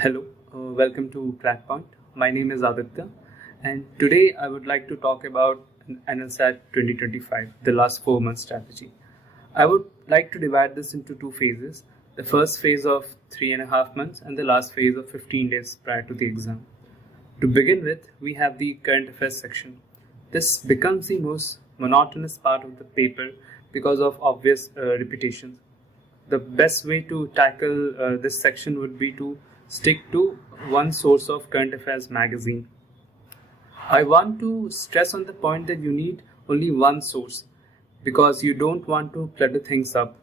Hello, welcome to CLATPOINT. My name is Aditya, and today I would like to talk about NLSAT 2025, the last 4 month strategy. I would like to divide this into two phases, the first phase of 3.5 months and the last phase of 15 days prior to the exam. To begin with, we have the current affairs section. This becomes the most monotonous part of the paper because of obvious repetitions. The best way to tackle this section would be to stick to one source of current affairs magazine. I want to stress on the point that you need only one source because you don't want to clutter things up.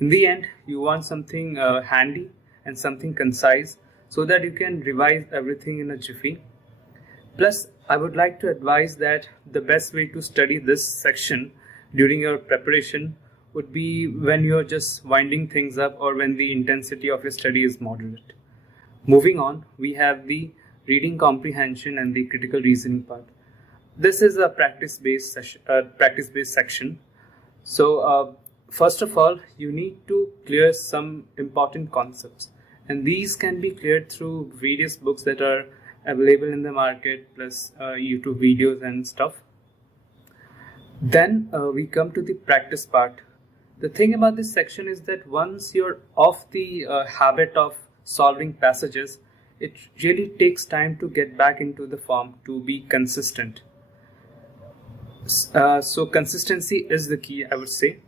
In the end, you want something handy and something concise so that you can revise everything in a jiffy. Plus, I would like to advise that the best way to study this section during your preparation would be when you're just winding things up or when the intensity of your study is moderate. Moving on, we have the reading comprehension and the critical reasoning part. This is a practice-based section. So first of all, you need to clear some important concepts, and these can be cleared through various books that are available in the market, plus YouTube videos and stuff. Then we come to the practice part. The thing about this section is that once you're off the habit of solving passages, it really takes time to get back into the form to be consistent. So consistency is the key, I would say.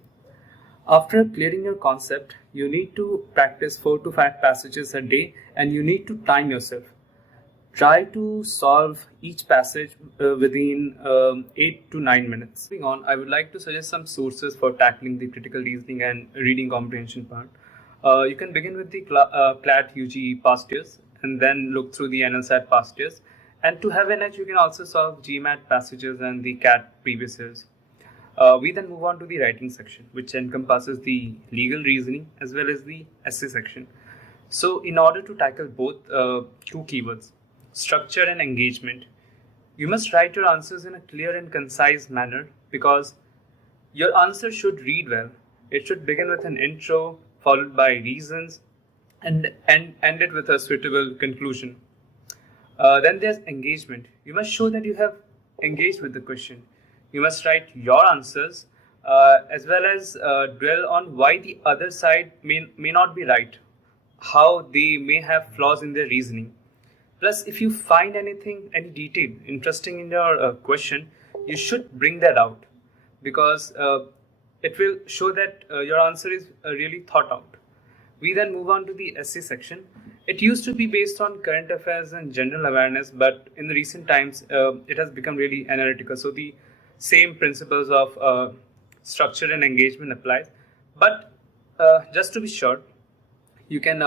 After clearing your concept, you need to practice 4 to 5 passages a day, and you need to time yourself. Try to solve each passage within 8 to 9 minutes. Moving on, I would like to suggest some sources for tackling the critical reasoning and reading comprehension part. You can begin with the CLAT UG past years and then look through the NLSAT past years. And to have an edge, you can also solve GMAT passages and the CAT previous years. We then move on to the writing section, which encompasses the legal reasoning as well as the essay section. So in order to tackle both two keywords, structure and engagement, you must write your answers in a clear and concise manner because your answer should read well. It should begin with an intro, followed by reasons, and end it with a suitable conclusion. Then there's engagement. You must show that you have engaged with the question. You must write your answers as well as dwell on why the other side may not be right, how they may have flaws in their reasoning. Plus, if you find any detail interesting in your question, you should bring that out because it will show that your answer is really thought out. We then move on to the essay section. It used to be based on current affairs and general awareness, but in the recent times, it has become really analytical. So the same principles of structure and engagement applies. But just to be sure, you can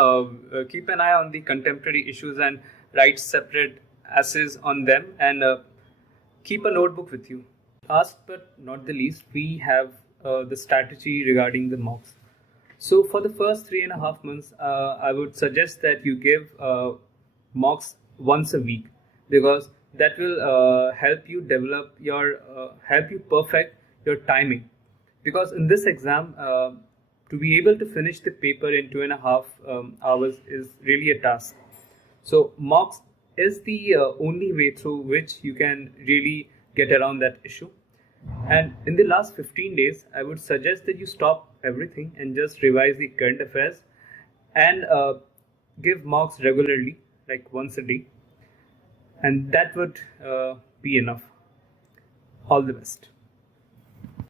keep an eye on the contemporary issues and write separate essays on them and keep a notebook with you. Last but not the least, we have the strategy regarding the mocks. So for the first 3.5 months, I would suggest that you give mocks once a week because that will help you develop help you perfect your timing. Because in this exam, to be able to finish the paper in 2.5 hours is really a task. So mocks is the only way through which you can really get around that issue. And in the last 15 days, I would suggest that you stop everything and just revise the current affairs and give mocks regularly, like once a day. And that would be enough. All the best.